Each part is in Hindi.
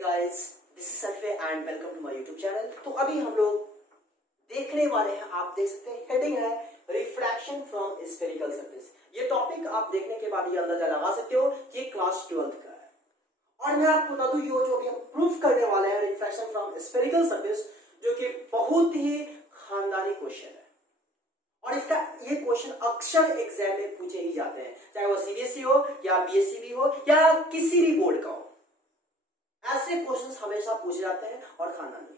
गाइस, दिस इज सल्फे and welcome to my YouTube channel. तो अभी हम लोग देखने वाले हैं, आप देख सकते हैं हेडिंग है रिफ्रैक्शन फ्रॉम स्फेरिकल सरफेस। ये टॉपिक आप देखने के बाद ये अंदाजा लगा सकते हो कि क्लास 12th का है। और मैं आपको बता दूं, ये जो अभी हम प्रूफ करने वाले हैं रिफ्रैक्शन फ्रॉम स्फेरिकल सरफेस, जो कि बहुत ही खानदानी क्वेश्चन है और इसका ये क्वेश्चन अक्सर एग्जाम में पूछे ही जाते हैं, चाहे वो सीबीएसई हो या बीएसईबी हो या किसी भी बोर्ड का हो। ऐसे क्वेश्चंस हमेशा पूछे जाते हैं और खानदानी है।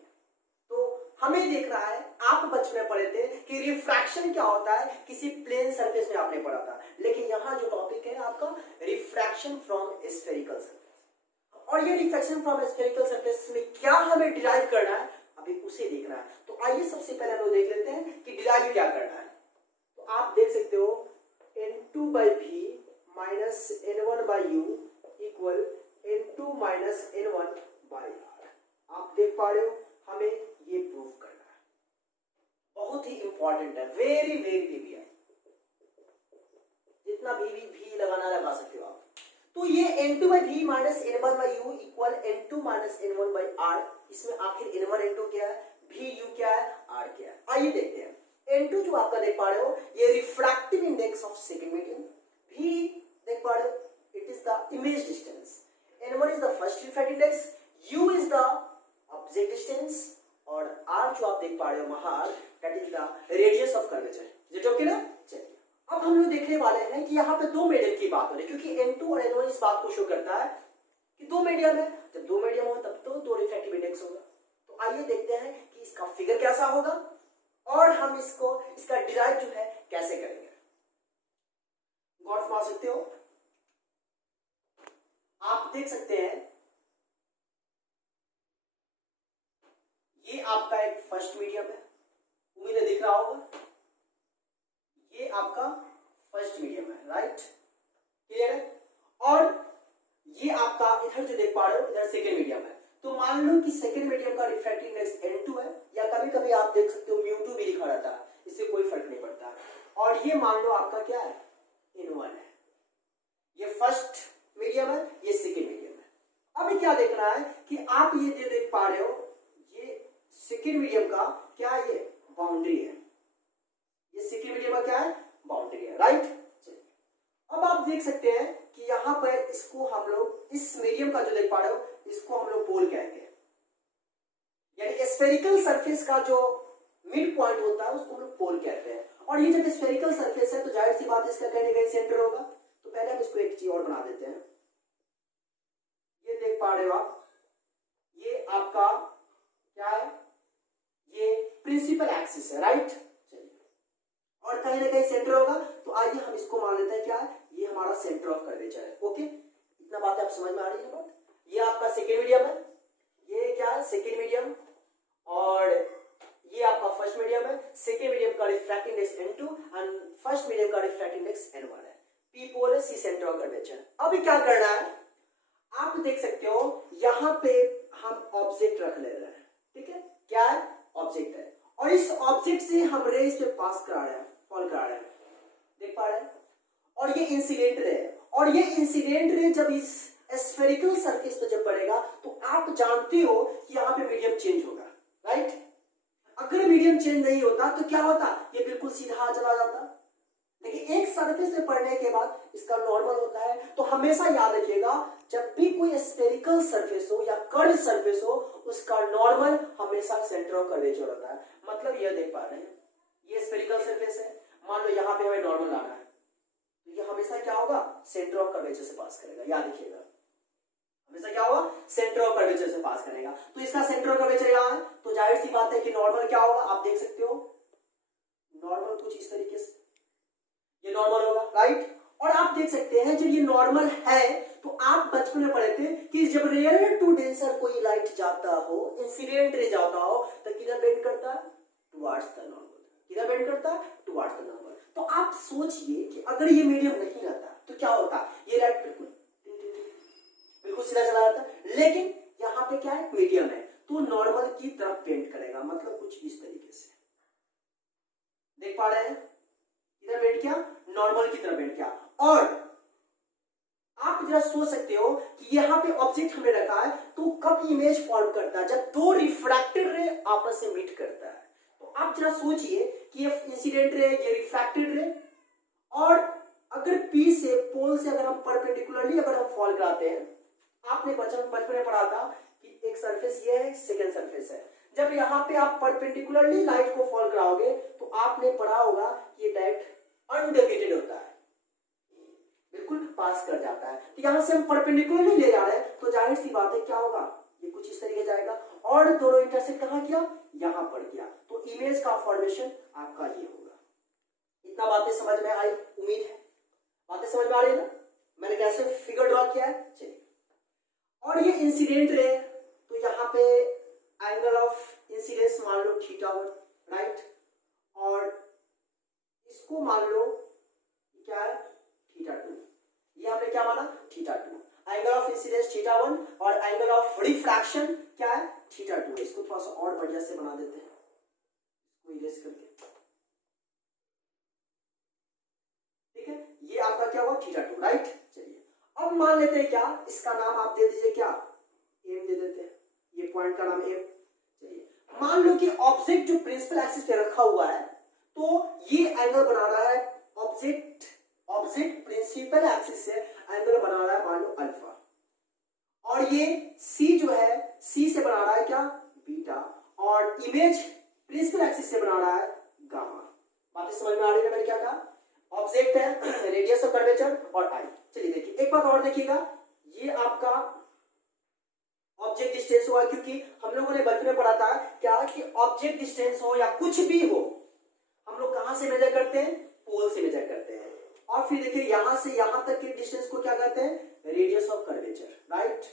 तो हमें देख रहा है, आप बचपन में पढ़े थे कि रिफ्रैक्शन क्या होता है, किसी प्लेन सरफेस में आपने पढ़ा था, लेकिन यहाँ जो टॉपिक है आपका रिफ्रैक्शन फ्रॉम स्फेरिकल सरफेस। और ये रिफ्रैक्शन फ्रॉम स्फेरिकल सरफेस में क्या हमें डिराइव करना है, अभी उसे देखना है। तो आइए सबसे पहले हम लोग देख लेते हैं कि डिराइव क्या करना है। तो आप देख सकते हो n2/v minus n1/u equal n2 minus n1/r। आप देख पा रहे हो, हमें ये प्रूव करना है, बहुत ही इंपॉर्टेंट है, वेरी वेरी है। जितना भी लगाना लगा सकते हो आप। तो ये n2/v minus n1/u equal n2 minus n1/r। इसमें आखिर n1 n2 क्या है, vu क्या है, r क्या है। आइए देखते हैं। n2 जो आपका देख पा रहे हो, ये refractive index of second medium. v देख पा रहे हो, it is the image distance. n1 is the first refractive index, u is the object distance और r जो आप देख पा रहे हो Mahar, that is the radius of curvature। ये जो कि ना, चलिए अब हम लोग देखने वाले हैं कि यहाँ पे दो मीडियम की बात हो रही है, क्योंकि n2 और n1 इस बात को शो करता है कि दो मीडियम है। जब दो मीडियम हो तब तो दो रिफ्रैक्टिव इंडेक्स होगा। तो आइए देखते हैं कि इसका फिगर कैसा होगा और हम इसका डिराइव जो है कैसे करेंगे। गौर फरमा सकते हो, आप देख सकते हैं ये आपका एक फर्स्ट मीडियम है, उम्मीद है दिख रहा होगा। ये आपका फर्स्ट मीडियम है, राइट, क्लियर है। और ये आपका इधर जो देख पा रहे हो, इधर सेकेंड मीडियम है। तो मान लो कि सेकेंड मीडियम का रिफ्रैक्टिव इंडेक्स n2 है, या कभी कभी आप देख सकते हो μ2 भी लिखा रहता है, इससे कोई फर्क नहीं पड़ता। और ये मान लो आपका क्या है, n1 है। ये फर्स्ट मीडियम है, ये सेकेंड मीडियम है। अभी क्या देखना है कि आप ये जो देख पा रहे हो, ये सेकेंड मीडियम का क्या, ये बाउंड्री है। ये सेकेंड मीडियम का क्या है, बाउंड्री है, राइट। चलिए अब आप देख सकते हैं कि यहां पर इसको हम लोग, इस मीडियम का जो देख पा रहे हो, इसको हम लोग पोल कहेंगे। यानी स्फेरिकल सरफेस का जो मिड पॉइंट होता है उसको हम लोग पोल कहते हैं। और ये जब स्फेरिकल सरफेस है तो जाहिर सी बात है इसका कहीं ना कहीं सेंटर होगा। तो पहले हम इसको एक चीज और बना देते हैं। ये देख पा रहे हो आप, ये आपका क्या है, ये प्रिंसिपल एक्सिस है, राइट। चलिए, और कहीं ना कहीं सेंटर होगा। तो आइए हम इसको मान लेते हैं क्या है, ये हमारा सेंटर ऑफ कर्वेचर है। ओके, इतना बात आप समझ में आ रही है बात। ये आपका सेकेंड मीडियम है, ये क्या है, सेकेंड मीडियम, और ये आपका फर्स्ट मीडियम है। सेकेंड मीडियम का refractive index n2 and first medium का रिफ्रैक्टिव इंडेक्स n1 है। पी पोल है, सी सेंटर ऑफ कर्वेचर। अभी क्या करना है, आप देख सकते हो यहां पे हम ऑब्जेक्ट रख ले रहे हैं, ठीक है, क्या है, ऑब्जेक्ट है। और इस ऑब्जेक्ट से हम रे इस पे पास करा रहे हैं, फॉल करा रहे हैं, देख पा रहे हैं। और ये इंसिडेंट रे है, और ये इंसिडेंट रे जब इस स्फेरिकल सरफेस पे जब पड़ेगा तो आप जानते हो कि यहाँ पे मीडियम चेंज होगा, राइट। अगर मीडियम चेंज नहीं होता तो क्या होता, ये बिल्कुल सीधा चला जाता। लेकिन एक सरफेस पे पड़ने के बाद इसका नॉर्मल होता है। तो हमेशा याद रखिएगा, जब भी कोई स्फेरिकल सरफेस हो या कर्व सरफेस हो, उसका नॉर्मल हमेशा सेंटर ऑफ कर्वेचर होता है। मतलब ये देख पा रहे हैं, ये स्फेरिकल सरफेस है, मान लो यहाँ पे हमें नॉर्मल आना है, तो ये हमेशा क्या होगा, सेंटर ऑफ कर्वेचर से पास करेगा। याद रखिएगा, हमेशा क्या होगा, सेंटर ऑफ कर्वेचर से पास करेगा। तो इसका सेंटर ऑफ कर्वेचर यहाँ है, तो जाहिर सी बात है कि नॉर्मल क्या होगा, आप देख सकते हो नॉर्मल कुछ इस तरीके से, ये नॉर्मल होगा, राइट। और आप देख सकते हैं जब ये नॉर्मल है, तो आप बचपन में पढ़े थे कि जब रेयर टू डेंसर कोई लाइट जाता हो, इंसिडेंट रे जाता हो, तो किधर बेंड करता है, टुवर्ड्स द नॉर्मल। किधर बेंड करता है, टुवर्ड्स द नॉर्मल। तो आप सोचिए कि अगर ये मीडियम नहीं रहता तो क्या होता, ये लाइट बिल्कुल सीधा चला जाता। लेकिन यहाँ पे क्या है, मीडियम है, तो नॉर्मल की तरफ बेंड करेगा, मतलब कुछ इस तरीके से, देख पा रहे हैं, इधर बेंड किया, नॉर्मल की तरफ बेंड किया। और आप जरा सोच सकते हो कि यहाँ पे ऑब्जेक्ट हमने रखा है, तो कब इमेज फॉर्म करता है? जब दो रिफ्रैक्टेड रे आपस में मीट करता है। तो आप जरा सोचिए कि ये इंसिडेंट रे, ये रिफ्रैक्टेड रे, और अगर पी से पोल से अगर हम परपेंडिकुलरली अगर हम फॉल कराते हैं, आपने बचपन में पढ़ा था कि एक सरफेस ये है, सेकेंड सरफेस है। जब यहाँ पे आप परपेंडिकुलरली लाइट को फॉल कराओगे तो आपने पढ़ा होगा कि ये डायरेक्ट अनडेविएटेड होता है, बिल्कुल पास कर जाता है। तो यहां से हम परपेंडिकुलरली ले जा रहे हैं तो जाहिर सी बात है क्या होगा, ये कुछ इस तरीके जाएगा और दोनों इंटरसेक्ट कहां किया? यहां पर किया। तो इमेज का फॉर्मेशन आपका ये होगा। इतना बातें समझ में आई? उम्मीद है बातें समझ में आ रही है ना? मैंने कैसे फिगर ड्रॉ किया है, चलिए। और ये इंसिडेंट रे, तो यहाँ पे एंगल ऑफ इंसिडेंस मान लो θ1, राइट, और इसको मान लो क्या है, θ2। ये हमने क्या माना? θ2। एंगल ऑफ इंसिडेंस θ1 और एंगल ऑफ रिफ्रैक्शन क्या है? θ2। इसको थोड़ा सा और बढ़िया से बना देते हैं, इसको इरेज करके, ठीक है। ये आपका क्या हुआ? θ2, राइट। चलिए अब मान लेते हैं क्या, इसका नाम आप दे दीजिए क्या, एम दे देते हैं, ये पॉइंट का नाम एम। चलिए मान लो कि ऑब्जेक्ट जो प्रिंसिपल एक्सिस पे रखा हुआ है, तो ये एंगल बना रहा है, ऑब्जेक्ट प्रिंसिपल एक्सिस से एंगल बना रहा है मान लो अल्फा, और ये सी जो है, सी से बना रहा है क्या? बीटा, और इमेज प्रिंसिपल एक्सिस से बना रहा है गामा। बातें समझ में आ रही है? मैंने क्या कहा? ऑब्जेक्ट है, रेडियस ऑफ कर्वेचर और आई। चलिए देखिए एक बात और देखिएगा, ये आपका ऑब्जेक्ट डिस्टेंस हुआ, क्योंकि हम लोगों ने बचपन में पढ़ा था क्या कि ऑब्जेक्ट डिस्टेंस हो या कुछ भी हो, हम लोग कहां से मेजर करते हैं? पोल से मेजर करते हैं। और फिर देखिए यहां से यहां तक के डिस्टेंस को क्या कहते हैं? Radius of curvature, right.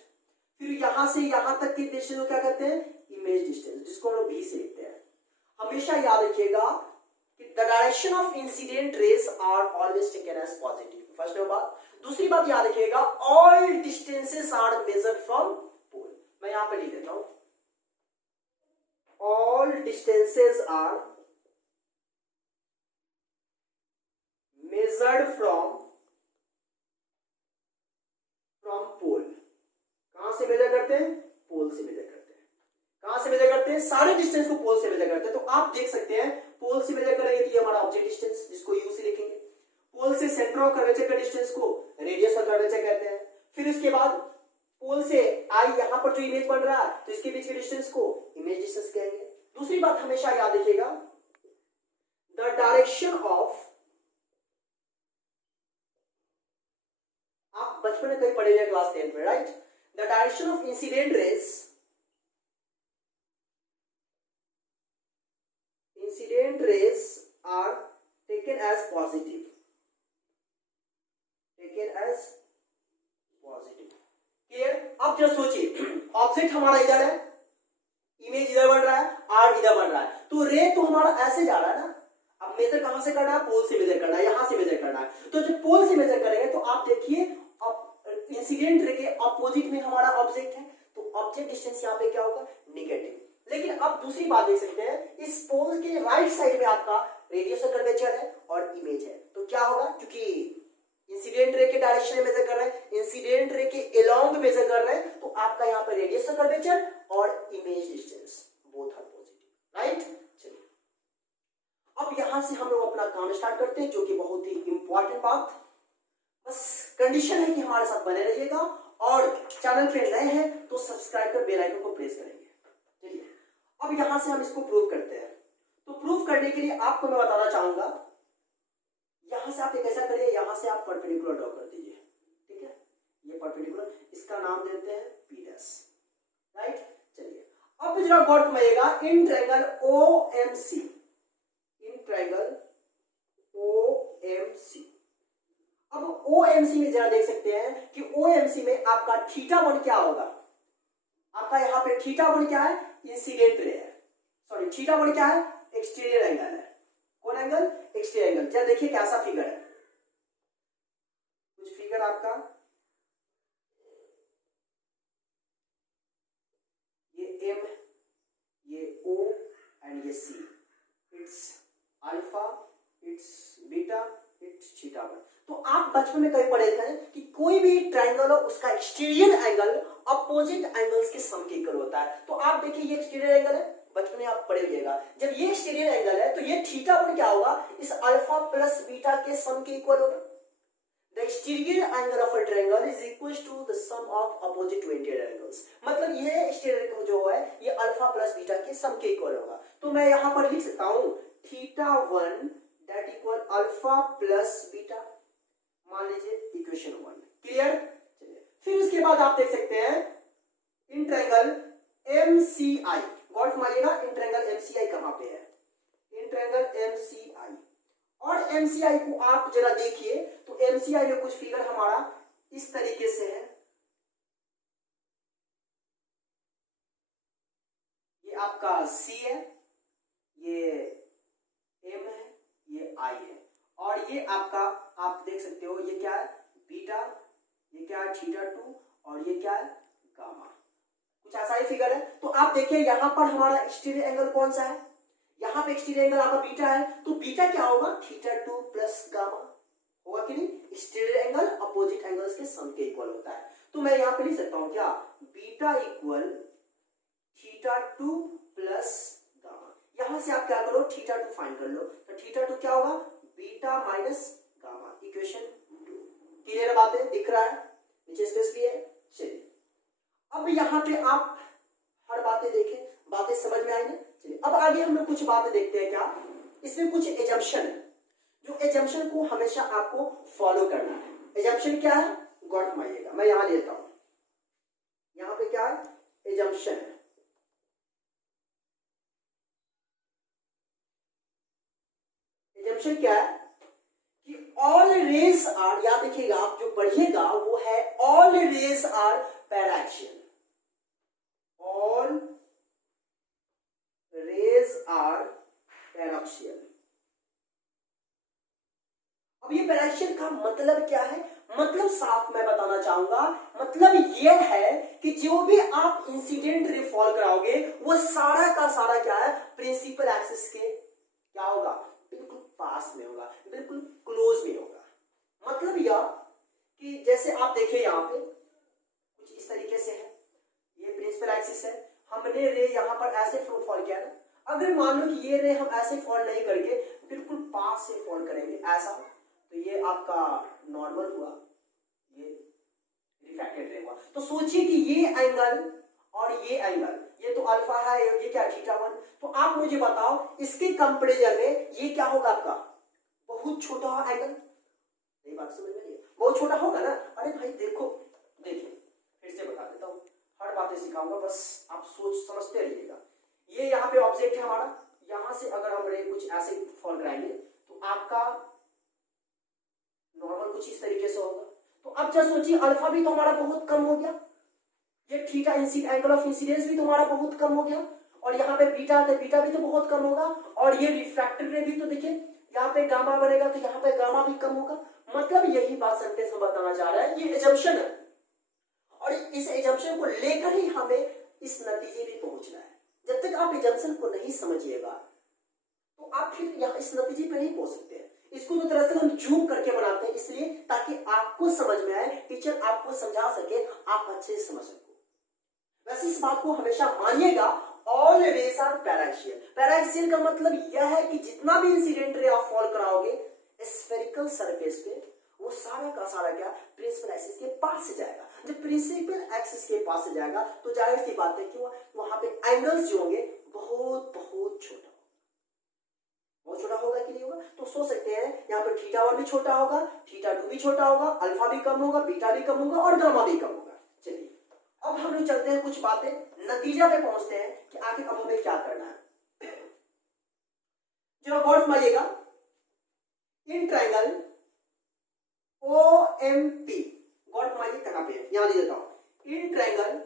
फिर यहां से यहां तक के डिस्टेंस को क्या कहते हैं? इमेज डिस्टेंस, जिसको हम लोग भी से लिखते हैं। हमेशा याद रखिएगा कि the direction of incident rays are always taken as positive, first बात। दूसरी बात याद रखिएगा, all distances are measured from pole. मैं यहां पे लिख देता हूं, all distances are measured from pole. कहां से मेजर करते हैं? पोल से मेजर करते हैं। कहां से मेजर करते हैं? सारे डिस्टेंस को पोल से मेजर करते हैं। तो आप देख सकते हैं पोल से मेजर करेंगे तो ये हमारा ऑब्जेक्ट डिस्टेंस, जिसको यू से लिखेंगे। पोल से सेंटर ऑफ कर्वेचर का डिस्टेंस को रेडियस ऑफ कर्वेचर कहते हैं। फिर उसके बाद पोल से आई यहां पर जो इमेज बन रहा है तो इसके बीच के डिस्टेंस को इमेज डिस्टेंस कहेंगे। दूसरी बात हमेशा याद रखिएगा, द डायरेक्शन ऑफ, आप बचपन में कहीं पढ़े हैं क्लास 10 में, right. The direction of incident rays are taken as positive, clear. अब जरा सोचिए, ऑब्जेक्ट हमारा इधर है, इमेज इधर बन रहा है, आर इधर बन रहा है, तो रे तो हमारा ऐसे जा रहा है ना। अब मेजर कहां से करना है? पोल से मेजर करना है, यहां से मेजर करना है। तो जब पोल से मेजर करेंगे तो आप देखिए इंसिडेंट रे के अपोजिट में हमारा ऑब्जेक्ट है, तो ऑब्जेक्ट डिस्टेंस यहाँ पे क्या होगा? नेगेटिव। लेकिन अब दूसरी बात देख सकते हैं, इस पोल के राइट साइड में आपका रेडियस ऑफ कर्वेचर है और इमेज है, तो क्या होगा? क्योंकि इंसिडेंट रे के डायरेक्शन में मेजर कर रहे हैं, इंसिडेंट रे के अलोंग मेजर कर रहे हैं, तो आपका यहाँ पर रेडियस ऑफ कर्वेचर और image distance both are positive, right. चलिए अब यहां से हम लोग अपना काम स्टार्ट करते हैं, जो कि बहुत ही इंपॉर्टेंट बात। बस कंडीशन है कि हमारे साथ बने रहिएगा, और चैनल पे नए हैं तो सब्सक्राइब कर बेल आइकन को प्रेस करेंगे। चलिए अब यहां से हम इसको प्रूव करते हैं। तो प्रूव करने के लिए आपको मैं बताना चाहूंगा, यहां से आप एक ऐसा करिए, यहां से आप परपेंडिकुलर ड्रॉ कर दीजिए, ठीक है। ये परपेंडिकुलर, इसका नाम देते हैं P डैश, राइट। चलिए अब जरा गौर फरमाइएगा, in triangle OMC, in triangle OMC। अब OMC में जरा देख सकते हैं कि OMC में आपका θ1 क्या होगा? आपका यहाँ पे θ1 क्या है? इंसिडेंट रे है, सॉरी θ1 क्या है? एक्सटीरियर एंगल है। कौन एंगल? Exterior angle. जरा देखिए कैसा फिगर है, कुछ फिगर आपका ये M, ये O एंड ये C, it's alpha, it's beta, it's θ1। तो आप बचपन में कहीं पढ़े थे कि कोई भी ट्रायंगल हो उसका एक्सटीरियर एंगल अपोजिट एंगल्स के सम के इक्वल होता है। तो आप देखिए ये एक्सटीरियर एंगल है, बचपन में आप पढ़े होइएगा, जब ये एक्सटीरियर एंगल है तो ये थीटा पर क्या होगा, इस अल्फा प्लस बीटा के सम के इक्वल होगा। The exterior angle of a triangle is equals to the sum of opposite to interior angles। मतलब ये exterior जो है ये अल्फा प्लस बीटा के सम के इक्वल होगा। तो मैं यहाँ पर लिख सकता हूँ theta 1 that equal alpha plus beta, मान लीजिए इक्वेशन 1। क्लियर? चलिए फिर उसके बाद आप देख सकते हैं इन ट्रायंगल MCI, गौर मारिएगा इन ट्रायंगल MCI कहाँ पे है, इन ट्रायंगल MCI और MCI को आप जरा देखिए तो MCI में कुछ फिगर हमारा इस तरीके से है, ये आपका C है, ये M है, ये I है और ये आपका आप देख सकते हो ये क्या है बीटा, ये क्या है थीटा 2 और ये क्या है गामा, कुछ ऐसा ही फिगर है। तो आप देखिए यहां पर हमारा एक्सटीरियर एंगल कौन सा है, यहां पे एक्सटीरियर एंगल आपका बीटा है, तो बीटा क्या होगा थीटा 2 प्लस गामा होगा कि नहीं। एक्सटीरियर एंगल अपोजिट एंगल्स के सम के इक्वल होता है। तो मैं यहां पे लिख सकता हूं क्या beta equal theta 2 plus gamma. यहां से आप क्या करो थीटा 2 फाइंड कर लो, तो थीटा 2 क्या होगा beta minus gamma, equation 2। Clear बात है, दिख रहा है, नीचे स्पेस भी है। चलिए अब यहां पे आप हर बातें देखें, बातें समझ में आएंगे। चलिए अब आगे हम लोग कुछ बातें देखते हैं, क्या इसमें कुछ एजम्पशन है, जो एजम्पशन को हमेशा आपको फॉलो करना है। एजम्पशन क्या है गौर फरमाइएगा, मैं यहां लेता हूं, यहां पे क्या है एजम्पशन है। एजम्पशन क्या है कि ऑल रेज आर, याद रखिएगा आप जो पढ़िएगा वो है all rays are paraxial, all rays are paraxial. अब ये पैराक्सियल का मतलब क्या है, मतलब साफ मैं बताना चाहूंगा, मतलब यह है कि जो भी आप इंसिडेंट रे फॉल कराओगे वो सारा का सारा क्या है प्रिंसिपल एक्सिस के क्या होगा बिल्कुल पास में होगा, बिल्कुल क्लोज में होगा। मतलब यह कि जैसे आप देखिए यहां पे कुछ इस तरीके से है, ये प्रिंसिपल एक्सिस है, हमने रे यहां पर ऐसे फॉल किया ना, अगर मान लो कि ये रे हम ऐसे फॉल नहीं करके बिल्कुल पास से फॉल करेंगे ऐसा, तो ये आपका नॉर्मल हुआ, ये रिफ्रैक्टेड रे हुआ। तो सोचिए कि ये एंगल और ये एंगल, ये तो अल्फा है, ये क्या थीटा 1, तो आप मुझे बताओ इसके कंपैरिजन में ये क्या होगा आपका बहुत छोटा एंगल। ये बात समझ में आई, बहुत छोटा होगा ना। अरे भाई देखो, देखिए फिर से बता देता हूँ, हर बातें सिखाऊंगा, बस आप सोच समझते रहिएगा। ये यहाँ पे ऑब्जेक्ट है हमारा, यहां से अगर हम रे कुछ ऐसे फॉल कराएंगे तो आपका नॉर्मल कुछ इस तरीके से होगा। तो अब जब सोचिए अल्फा भी तो हमारा बहुत कम हो गया, ये थीटा एंगल ऑफ इंसिडेंस भी तो हमारा बहुत कम हो गया, और यहाँ पे बीटा है, बीटा भी तो बहुत कम होगा, और ये रिफ्रैक्टेड रे भी तो देखिए यहाँ पे गामा बनेगा तो यहाँ पे गामा भी कम होगा। मतलब यही बात सेंटेंस में बताना चाह रहा है, ये एजम्पशन है और इस एजम्पशन को लेकर ही हमें इस नतीजे पे पहुंचना है। जब तक आप एजम्पशन को नहीं समझिएगा तो आप फिर यहाँ इस नतीजे पे नहीं पहुंच सकते हैं। इसको तो दरअसल हम जूम करके बनाते हैं इसलिए ताकि आपको समझ में आए, टीचर आपको समझा सके, आप अच्छे से समझ सको। वैसे इस बात को हमेशा मानिएगा, all rays are paraxial. Paraxial का मतलब यह है कि जितना भी इंसिडेंट रे आप फॉल कराओगे स्फेरिकल सरफेस पे वो सारा का सारा क्या प्रिंसिपल एक्सिस के पास से जाएगा। जब प्रिंसिपल एक्सिस के पास से जाएगा तो जाहिर सी बात है कि वहां पे एंगल्स जो होंगे बहुत बहुत छोटा, बहुत छोटा होगा कि नहीं होगा। तो सोच सकते हैं यहाँ पर थीटा 1 भी छोटा होगा, थीटा 2 भी छोटा होगा, अल्फा भी कम होगा, बीटा भी कम होगा और गामा भी कम होगा। चलिए अब हम लोग चलते हैं कुछ बातें नतीजा पे पहुंचते हैं कि आखिर अब हमें क्या करना है। जरा गौर फरमाइएगा, इन ट्रायंगल OMP, गौर फरमाइए कहां पे है, यहां लिख देता हूं, इन ट्रायंगल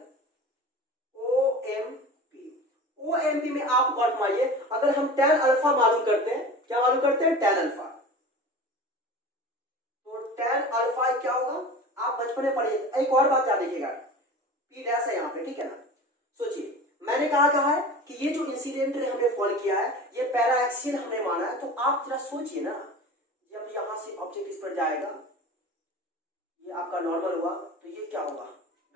OMP में आप गौर फरमाइए, अगर हम tan अल्फा मालूम करते हैं, क्या मालूम करते हैं tan अल्फा, तो tan अल्फा क्या होगा आप बचपन में पढ़िए। एक और बात याद रखिएगा, P डैश है यहाँ पे, ठीक है ना। सोचिए मैंने कहा है कि ये जो इंसिडेंट रे हमने फॉल किया है ये पैराक्सियल हमने माना है, तो आप जरा सोचिए ना, जब यहां से ऑब्जेक्ट इस पर जाएगा, ये आपका नॉर्मल हुआ तो ये क्या होगा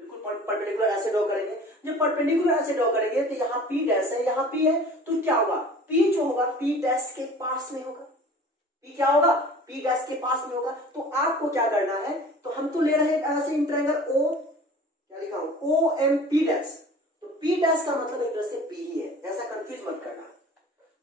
बिल्कुल परपेंडिकुलर ऐसे ड्रॉ करेंगे। जब परपेंडिकुलर ऐसे ड्रॉ करेंगे तो यहाँ पी डैश है, यहाँ पी है, तो क्या होगा, पी जो होगा पी डैश के पास में होगा। पी क्या होगा, पी डैश के पास में होगा। तो आपको क्या करना है, तो हम तो ले रहे हैं ऐसे इन ट्रायंगल ओ, क्या लिखा हूं, ओ एम पी डैश, तो पी डैश का मतलब एक तरह से पी ही है, ऐसा कंफ्यूज मत करना।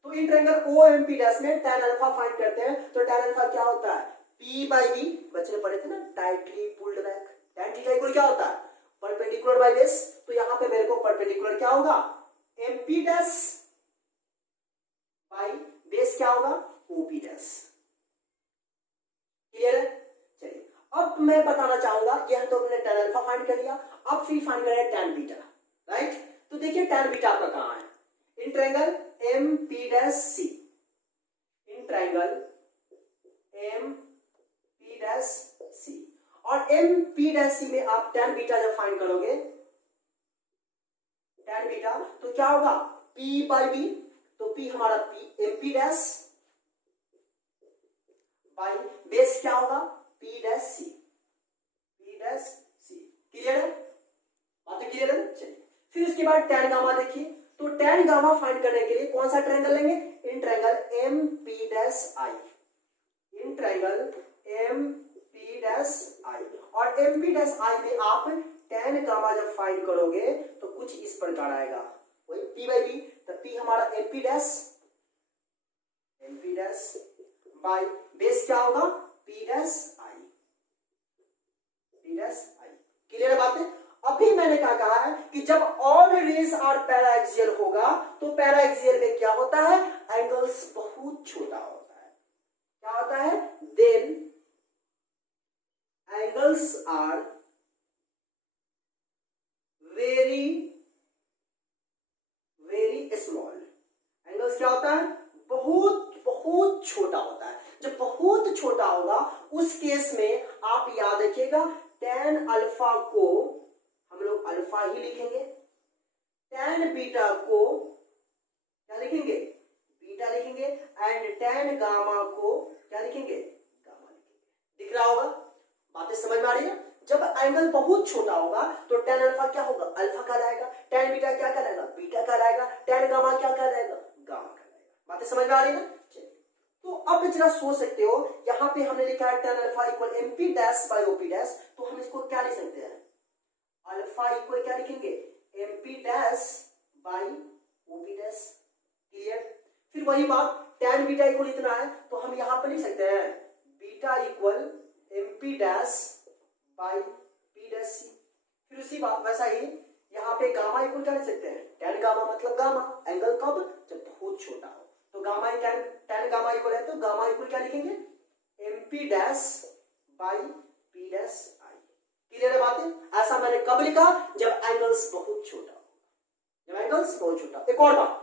तो in triangle O M P dash में tan अल्फा फाइंड करते हैं, तो tan अल्फा क्या होता है, p बाई बी, बच्चे ने पढ़े थे ना tightly pulled back. tan theta equal क्या होता है, परपेंडिकुलर बाई बेस, तो यहां पे मेरे को परपेंडिकुलर क्या होगा, M P dash by base क्या होगा, ओ पी डैश। क्लियर है? चलिए अब मैं बताना चाहूंगा, यह तो मैंने tan अल्फा फाइंड कर लिया, अब फिर फाइंड करें tan बीटा, राइट। तो देखिए tan बीटा आपका कहां है, in triangle M P dash C, in triangle M P dash C, और एम पी डैश सी में आप tan बीटा जब फाइंड करोगे, tan बीटा तो क्या होगा, p बाई बी, तो p हमारा p M P dash by base क्या होगा, p dash C, p dash C. Clear है, बात तो क्लियर है। चलिए फिर उसके बाद tan गामा देखिए, तो tan गामा फाइंड करने के लिए कौन सा ट्रायंगल लेंगे, in triangle M P dash I, in triangle M P dash I, और एम पी डैश आई में आप tan गामा जब फाइंड करोगे तो कुछ इस प्रकार आएगा, वही p बाई बी, तो p हमारा M P dash by base क्या होगा, p dash I, p dash I. Clear है बात है। अभी मैंने क्या कहा है कि जब ऑल रेज आर पैराएक्सियल होगा तो पैराएक्सियल में क्या होता है, एंगल्स बहुत छोटा होता है। क्या होता है, then angles are very very small. Angles क्या होता है, बहुत बहुत छोटा होता है। जब बहुत छोटा होगा उस केस में आप याद रखिएगा tan अल्फा को हम लोग अल्फा ही लिखेंगे, tan बीटा को क्या लिखेंगे, बीटा लिखेंगे, एंड tan गामा को क्या लिखेंगे, गामा लिखेंगे। दिख रहा होगा, बातें समझ में आ रही है। जब एंगल बहुत छोटा होगा तो tan अल्फा क्या होगा, अल्फा कहलाएगा, tan बीटा क्या कहलाएगा, बीटा कहलाएगा, tan गामा क्या कहलाएगा, गामा कहलाएगा। बातें समझ में आ रही है ना। तो अब जरा सोच सकते हो, यहां पे हमने लिखा है tan alpha equal M P dash by O P dash, तो हम इसको क्या लिख सकते हैं, अल्फा इक्वल क्या लिखेंगे, M P dash by O P dash. Clear. फिर वही बात tan बीटा इक्वल इतना है तो हम यहां पर लिख सकते हैं beta equal M P dash by P dash C. फिर उसी बात वैसा ही यहाँ पे गामा इक्वल क्या लिख सकते हैं, tan गामा मतलब गामा, एंगल कब, जब बहुत छोटा हो, तो गामा tan गामा इक्वल है तो गामा इक्वल क्या लिखेंगे, M P dash by P dash I. Clear है बातें। ऐसा मैंने कब लिखा, जब एंगल्स बहुत छोटा हो, जब एंगल्स बहुत छोटा। एक और बात,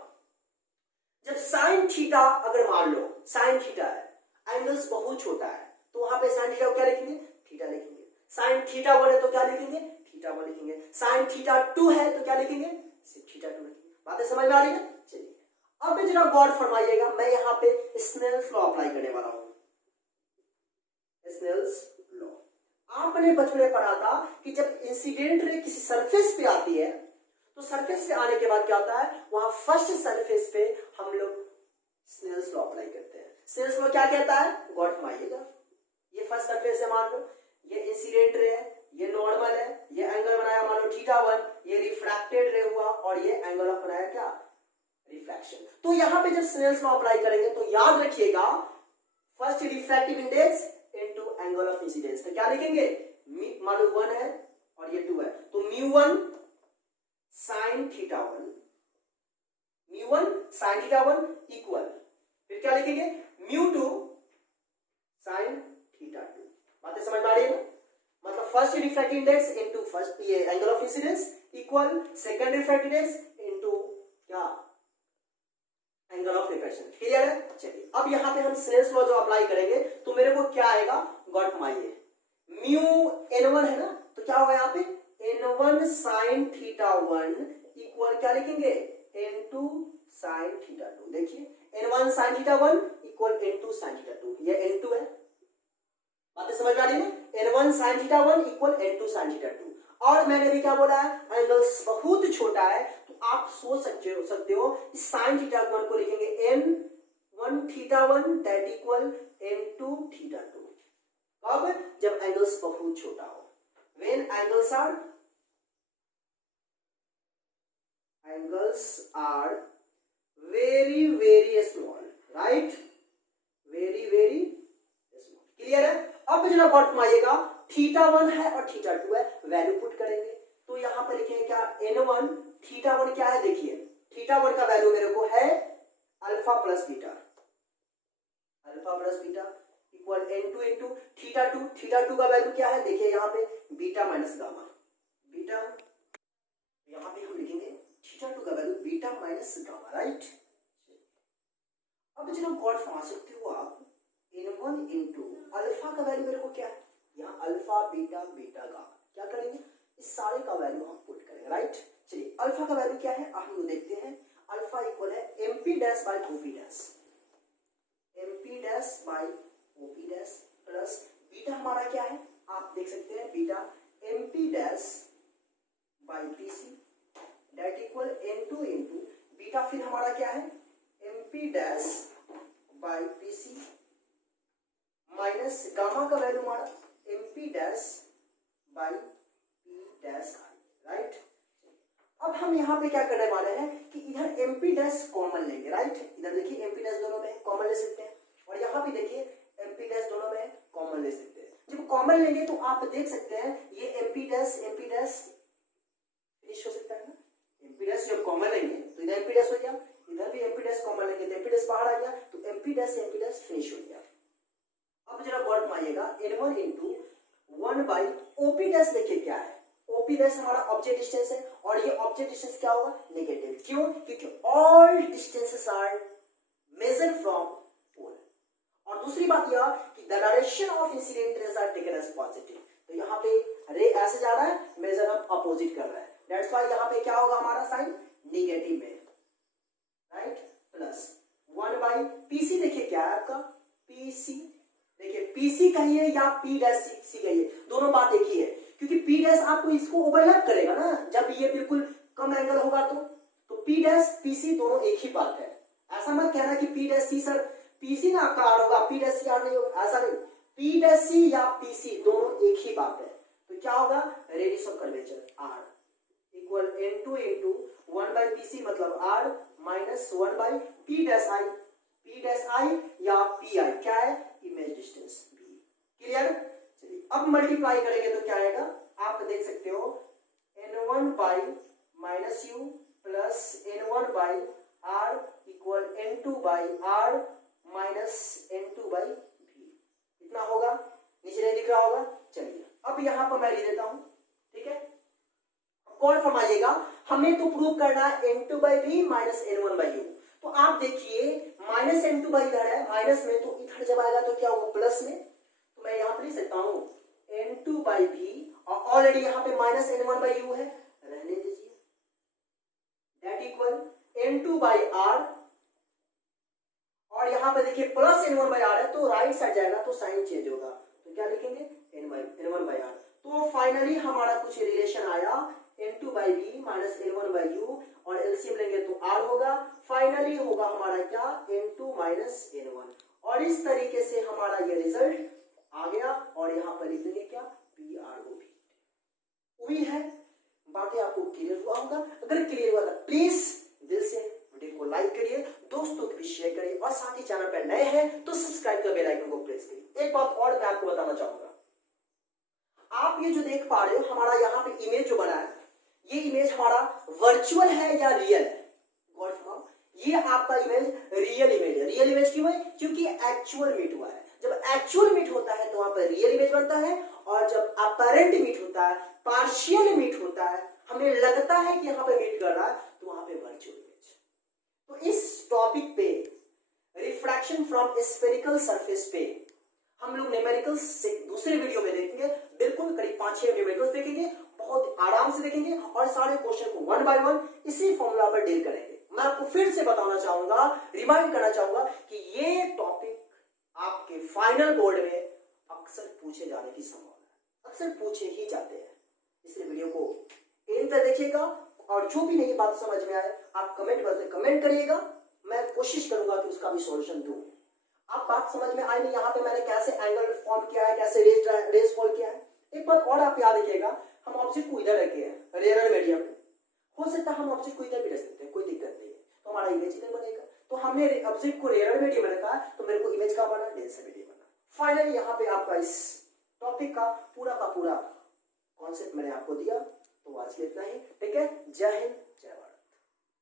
जब साइन थीटा अगर मान लो साइन थीटा है, एंगल्स बहुत छोटा है, तो वहां पे साइन थीटा को क्या लिखेंगे, थीटा लिखेंगे। साइन थीटा 1 है तो क्या लिखेंगे, थीटा 1 लिखेंगे। साइन थीटा 2 है तो क्या लिखेंगे, थीटा 2 लिखेंगे। बातें समझ में आ रही है। चलिए अब जरा गौर फरमाइएगा, मैं यहाँ पे स्नेल्स लॉ अप्लाई करने वाला हूं। स्नेल्स लॉ आपने बचपन में पढ़ा था कि जब इंसिडेंट रे किसी सरफेस पे आती है तो सरफेस पे आने के बाद क्या होता है, वहां फर्स्ट सरफेस पे हम लोग स्नेल्स लॉ अप्लाई करते हैं। स्नेल्स लॉ क्या कहता है, गौर फरमाइएगा, ये फर्स्ट सरफेस है, मान लो ये इंसिडेंट रे है, ये नॉर्मल है, ये एंगल बनाया मान लो थीटा 1, ये रिफ्रैक्टेड रे हुआ और ये एंगल ऑफ बनाया क्या, रिफ्रैक्शन। तो यहां पे जब स्नेल्स लॉ अप्लाई करेंगे तो याद रखिएगा first refractive index into angle of incidence, तो क्या लिखेंगे, मान लो 1 है और ये 2 है, तो μ1 sin theta 1, μ1 sin theta 1 equal, फिर क्या लिखेंगे, μ2 sin थीटा 2। बातें समझ में आ रही है। मतलब first refractive index into first ये angle of incidence equal second refractive index into क्या, एंगल ऑफ रिफ्रैक्शन। क्लियर है। चलिए अब यहां पे हम स्नेल्स लॉ जो अप्लाई करेंगे तो मेरे को क्या आएगा, गॉड फरमाइए, म्यू n1 है ना, तो क्या होगा यहाँ पे n1 sin थीटा 1 इक्वल क्या लिखेंगे, n2 sin थीटा 2। देखिए n1 sin theta 1 equal n2 sin theta 2, ये n2 है। बातें समझ में आ रही है। n1 sin theta 1 equal n2 sin theta 2। और मैंने भी क्या बोला है, एंगल्स बहुत छोटा है, तो आप सोच सकते हो साइन थीटा वन को लिखेंगे n1 theta one that equal n2 theta two. कब? जब एंगल्स बहुत छोटा हो, when angles are very very small, right, very very small, clear है। अब जरा गौर फरमाइएगा, थीटा वन है और थीटा टू है, वैल्यू पुट करेंगे तो यहां पर लिखेंगे क्या, n1 थीटा वन क्या है, देखिए थीटा वन का वैल्यू मेरे को है alpha plus beta equal n2 into theta two का वैल्यू क्या है, देखिए यहाँ पे बीटा माइनस गामा, बीटा यहाँ पे हम लिखेंगे थीटा टू का value beta minus gamma, right. अब जरा गौर फरमा सकते हो आप, n1 इंटू अल्फा का वैल्यू मेरे को क्या है, यहाँ अल्फा बीटा बीटा गामा, क्या करेंगे इस सारे का वैल्यू हम पुट करेंगे, राइट। चलिए अल्फा का वैल्यू क्या है, हम लोग देखते हैं, अल्फा इक्वल है mp dash by OP dash, mp dash by OP dash plus beta हमारा क्या है, आप देख सकते हैं beta mp dash by pc that equal n2 into beta, फिर हमारा क्या है mp dash by pc minus gamma का वैल्यू हमारा mp dash by p dash i, right. अब हम यहाँ पे क्या करने वाले हैं कि इधर mp डैश कॉमन लेंगे, राइट, इधर देखिए mp डैश दोनों में कॉमन ले सकते हैं और यहाँ भी देखिए mp डैश दोनों में कॉमन ले सकते हैं। जब कॉमन लेंगे तो आप देख सकते हैं ये mp डैश फिनिश हो सकता है ना, mp डैश जब कॉमन लेंगे तो इधर mp डैश हो गया, इधर भी mp डैश कॉमन लेंगे तो mp डैश बाहर आ गया, तो mp डैश फिनिश हो गया। अब जरा गौर फरमाइएगा, n1 into 1 by OP dash, देखिए क्या है, ओपी डैश हमारा ऑब्जेक्ट डिस्टेंस है और ये ऑब्जेक्ट डिस्टेंस क्या होगा, नेगेटिव, क्यों, क्योंकि all distances are measured from pole. और दूसरी बात यह कि the direction of incident rays are taken as positive, तो यहाँ पे रे ऐसे जा रहा है, मेजर हम अपोजिट कर रहा है, दैट्स व्हाई यहाँ पे क्या होगा हमारा साइन नेगेटिव में, राइट, प्लस 1 बाई पीसी, देखिए क्या है आपका पीसी, देखिए पीसी कहिए या पी डैश सी कहिए, दोनों बात एक ही है, क्योंकि पी डैश आपको इसको ओवरलैप करेगा ना, जब ये बिल्कुल कम एंगल होगा तो पी डैश पीसी दोनों एक ही बात है। ऐसा मत कहना कि पी डैश सी सर पीसी ना आपका आर होगा, पी डैश सी आर नहीं होगा, ऐसा नहीं, पी डैश सी या पीसी दोनों एक ही बात है। तो क्या होगा, radius of curvature R equal n2 into 1 by PC मतलब R minus 1 by P dash I या पी आई क्या है, इमेज डिस्टेंस बी, क्लियर। चलिए अब मल्टीप्लाई करेंगे तो क्या आएगा, आप देख सकते हो n1 बाई minus U plus n1 by R equal n2 by R minus n2 by v, इतना होगा, नीचे नहीं दिख रहा होगा। चलिए अब यहां पर मैं लिख देता हूं, ठीक है, कौन फरमाइएगा, हमें तो प्रूव करना है n2 by v minus n1 by u, तो आप देखिए माइनस n2 बाई इधर है माइनस में, तो इधर जब आएगा तो क्या होगा प्लस में, तो मैं यहां पर लिख सकता हूं n2 बाई v और ऑलरेडी यहां पे माइनस n1 बाई u है, रहने दीजिए, that equal n2 by r और यहां पे देखिए प्लस n1 बाई r है, तो राइट साइड जाएगा तो साइन चेंज होगा, तो क्या लिखेंगे n1 बाई r। तो फाइनली हमारा कुछ रिलेशन आया n2 by v minus n1 by u और एलसीएम लेंगे तो r होगा, फाइनली होगा हमारा क्या n2 माइनस n1, और इस तरीके से हमारा ये रिजल्ट आ गया और यहाँ पर लिख देंगे क्या PROV वही है। बाकी आपको क्लियर हुआ होगा, अगर क्लियर हुआ तो प्लीज दिल से वीडियो को लाइक करिए, दोस्तों को भी शेयर करिए और साथ ही चैनल पर नए हैं तो सब्सक्राइब कर बेल आइकन को प्रेस करिए। एक बात और मैं आपको बताना चाहूंगा, आप ये जो देख पा रहे हो हमारा यहाँ पे इमेज जो बना है, ये इमेज हमारा वर्चुअल है या रियल है, गौर फरमाओ, ये आपका इमेज रियल इमेज है। रियल इमेज क्यों है, क्योंकि एक्चुअल मीट हुआ है, जब एक्चुअल मीट होता है तो वहां पर रियल इमेज बनता है, और जब अपरेंट मीट होता है, पार्शियल मीट होता है, हमें लगता है कि यहाँ पे मीट कर रहा है, तो वहां पे वर्चुअल इमेज। तो इस टॉपिक पे रिफ्रैक्शन फ्रॉम स्फेरिकल सरफेस पे हम लोग न्यूमेरिकल्स से दूसरे वीडियो में देखेंगे, बिल्कुल करीब 5-6 न्यूमेरिकल्स देखेंगे, बहुत आराम से देखेंगे और सारे क्वेश्चन को 1 बाय 1 इसी फॉर्मूला पर डील करेंगे। मैं आपको फिर से बताना चाहूंगा, रिमाइंड करना चाहूंगा कि ये टॉपिक आपके फाइनल बोर्ड में अक्सर पूछे जाने की संभावना है, अक्सर पूछे ही जाते हैं, इसलिए वीडियो को एंड तक देखिएगा और जो भी नई बात समझ में आए आप कमेंट बॉक्स में कमेंट करिएगा, मैं कोशिश करूंगा कि उसका भी सॉल्यूशन दूं। आप बात समझ में आई नहीं, यहाँ पे मैंने कैसे एंगल फॉर्म किया है, कैसे रेस फॉल किया है। एक बात और आप याद रखिएगा, हम ऑब्जेक्ट को इधर रखे हैं रेयर मीडियम में, हो सकता है हम ऑब्जेक्ट को इधर भी रख सकते हैं, कोई दिक्कत नहीं है, तो हमारा इमेज इधर बनेगा। तो हमने ऑब्जेक्ट को रेयर मीडियम में रखा है तो मेरे को इमेज का बना, डेंस मीडियम बना। फाइनली यहाँ पे आपका इस टॉपिक का पूरा कॉन्सेप्ट मैंने आपको दिया। तो आज के इतना ही, ठीक है। जय हिंद।